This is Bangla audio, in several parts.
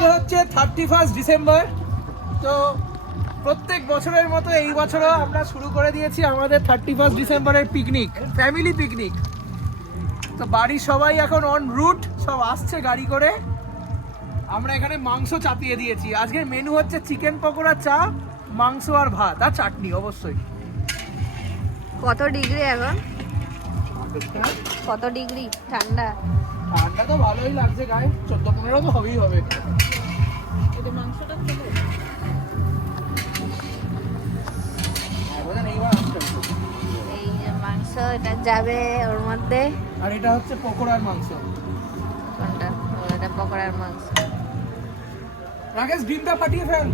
আজকে হচ্ছে 31 ডিসেম্বর। তো প্রত্যেক বছরের মতো এই বছরও আমরা শুরু করে দিয়েছি আমাদের 31 ডিসেম্বরের পিকনিক, ফ্যামিলি পিকনিক। তো বাড়ির সবাই এখন অন রুট, সব আসছে গাড়ি করে। আমরা এখানে মাংস চাপিয়ে দিয়েছি। আজকের মেনু হচ্ছে চিকেন পকোড়া, চা, মাংস আর ভাত আর চাটনি অবশ্যই। কত ডিগ্রি এখন? কত ডিগ্রি ঠান্ডা? ঠান্ডা তো ভালোই লাগছে গায়ে, 14-15 তো হবেই হবে। এটা মাংসটা খেলে এই যে মাংস, এটা যাবে ওর মধ্যে। আর এটা হচ্ছে পকোড়ার মাংস। কোনটা? ও, এটা পকোড়ার মাংস। রাকেশ ডিমটা ফাটিয়ে ফেল।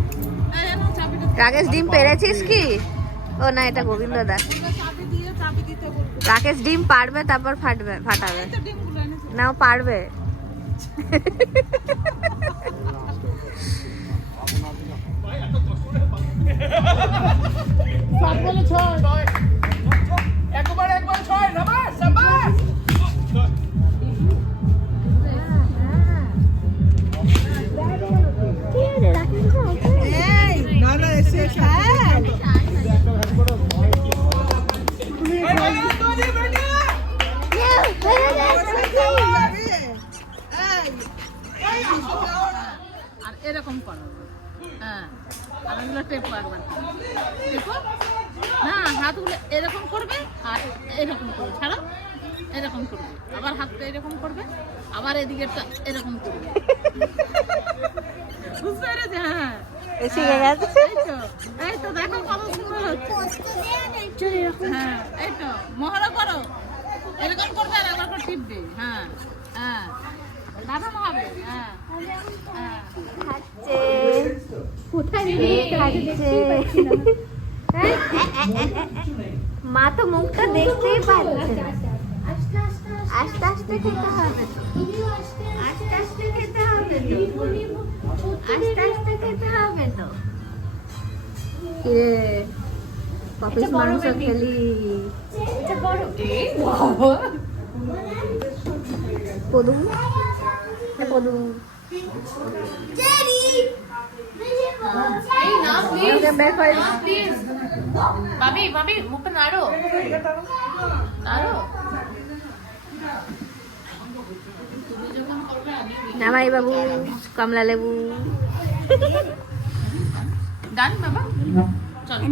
রাকেশ ডিম পেরেছিস কি? ও না, এটা গোবিন্দ দা। রাকেশ ডিম পারবে, তারপর ফাটাবে। না, ও পারবে। একবার 6 নামাজ সাবাস। না না এসে আর এরকম করো। হ্যাঁ, আর এগুলো টেপ একবার দেখো না, হাতগুলো এরকম করবে আর এরকম করবে, ছাড়া এরকম করবে, আবার হাতটা এরকম করবে, আবার এদিকেরটা এরকম করবে। বুঝতে পেরেছি? হ্যাঁ, শিখে গেছে। এই তো দেখো কত সুন্দর হচ্ছে। হ্যাঁ, এই তো মহড়া করো, এরকম করবে আর আবার করে টিপবে। হ্যাঁ হ্যাঁ, দারুণ হবে। হ্যাঁ হ্যাঁ, খাচ্ছে। মা তো মুখটা দেখতেই পাচ্ছে না। আস্তে আস্তে খেতে হবে তো, আস্তে আস্তে খেতে হবে তো, আস্তে আস্তে খেতে হবে তো। কিরে কপিস মাংস খেলি? পদুম পদুম ভাবি ভাবি মুখটা নাড়ো নাড়ো। জামাই বাবু কমলা লেবু ডান বাবা, চলো।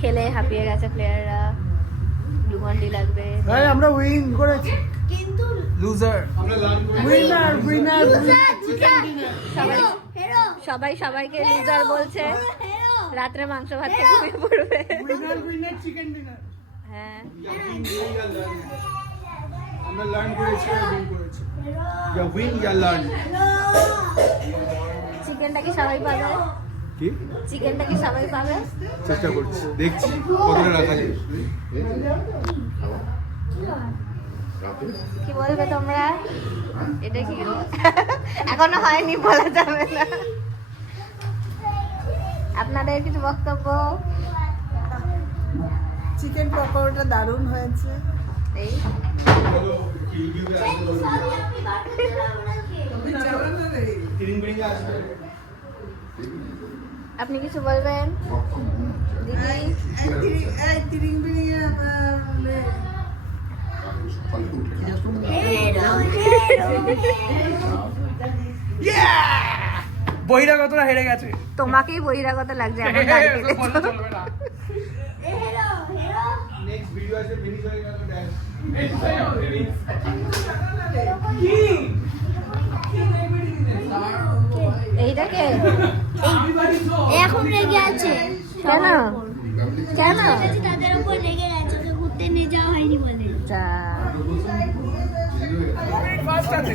খেলে হাঁপিয়ে গেছে প্লেয়াররা, 2 ঘন্টা লাগবে। ভাই আমরা উইন করেছি, কিন্তু লুজার উইনার উইনার। সবাই সবাইকে লুজার বলছে। রাত্রে মাংস ভাত খেয়ে ঘুমিয়ে পড়বে। Winner winner chicken dinner. হ্যাঁ, আমরা লার্ন করেছি আর উইন করেছি। ইয়া উইন ইয়া লার্ন। চিকেনটা কি সবাই পাবে? কি চিকেনটা কি সবাই পাবে? চেষ্টা করছি, দেখছি কতটা রাখা যায়। কি বলবে তোমরা? এটা কি এখনো হয়নি, বলা যাবে না। আপনাদের কিছু বক্তব্য? চিকেন পকোড়াটা দারুণ হয়েছে। এই আপনি কিছু বলবেন দিদি? বহিরাগতরা হেরে গেছে। তোমাকেই বহিরাগত লাগছে আমার গাড়ি পেলে। চলবে না। নেক্সট ভিডিও আছে, ফিনিশ হয়ে গেল ড্যান্স। এইটাকে এখন রেগে আছে। কেন কেন? তাদের উপর রেগে আছে, ওকে ঘুরতে নিয়ে যাওয়া হয়নি বলে। যা, ফার্স্ট আছে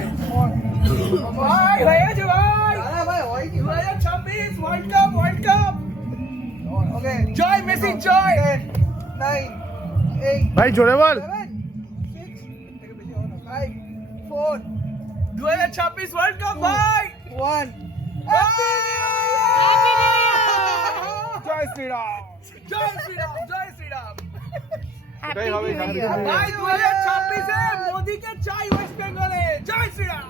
ভাই, হয়ে গেছে ভাই। আরে ভাই ওই 2026 ওয়ার্ল্ড কাপ। ওকে, জয় মেসি জয়। 9 8 ভাই জোরে বল। 5 4 2026 ওয়ার্ল্ড কাপ ভাই। 1 জয় শ্রীরাম জয় শ্রীরাম জয় শ্রীরাম। এটাই হবে শান্তি। ভাই 2026 এ মোদিকে চাই ওয়েস্ট বেঙ্গলে। জয় শ্রীরাম।